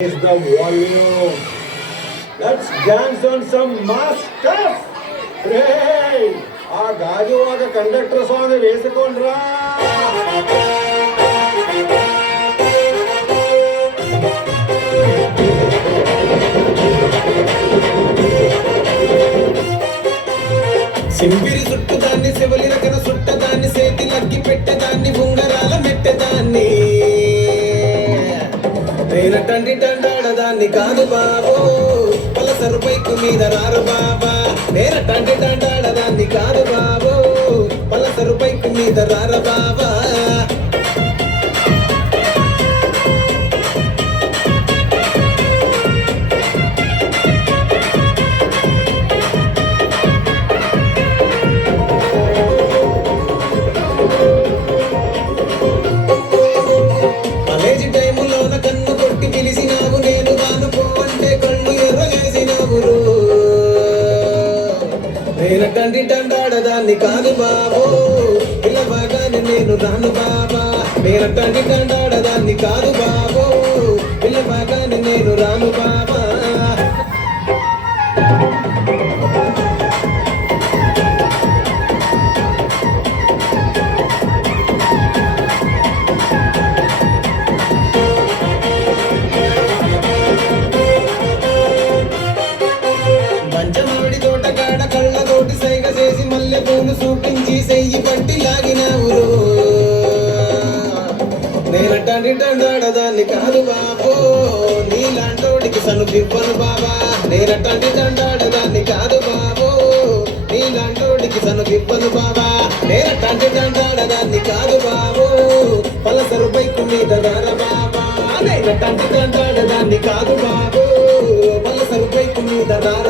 Is the volume. Let's dance on some mass stuff. Hey, ఆ గాజు ఒక conductor song వేసుకోండిరా. సింపిరి చుట్టుదాన్ని Shivali రకన సుట్టదాన్ని సేతి లగ్గి పెట్టేదాన్ని ఉంగరాల మెట్టేదాన్ని నేనటండి దండాడదాన్ని కాదు బాబు పలసరు బైకు మీద రారు బాబా నేనటండి దండాడదాన్ని కాదు బాబు పలసరు బైకు మీద రారు బాబా నేనటండి దండాడదాన్ని కాదు బాబు పిల్లబాగానే నేను రాను బాబా నేనటండి దండాడదాన్ని కాదు బాబు పిల్లబాగానే నేను రాను బాబా కళ్ళతోటి సైగ చేసి మల్లె పూలు చూపించి సెయ్యి పట్టి లాగినావురు నేనటండి దండాడదాన్ని కాదు బాబు నీలాంటోడికి సనుపివ్వను బాబా నేనటండి దండాడదాన్ని కాదు బాబు నీలాంటోడికి సనుపివ్వను బాబా నేనటండి దండాడదాన్ని కాదు బాబు పలసరు బైకు మీద రార బాబా నేనటండి దండాడదాన్ని కాదు బాబు పలసరు బైకు మీద రార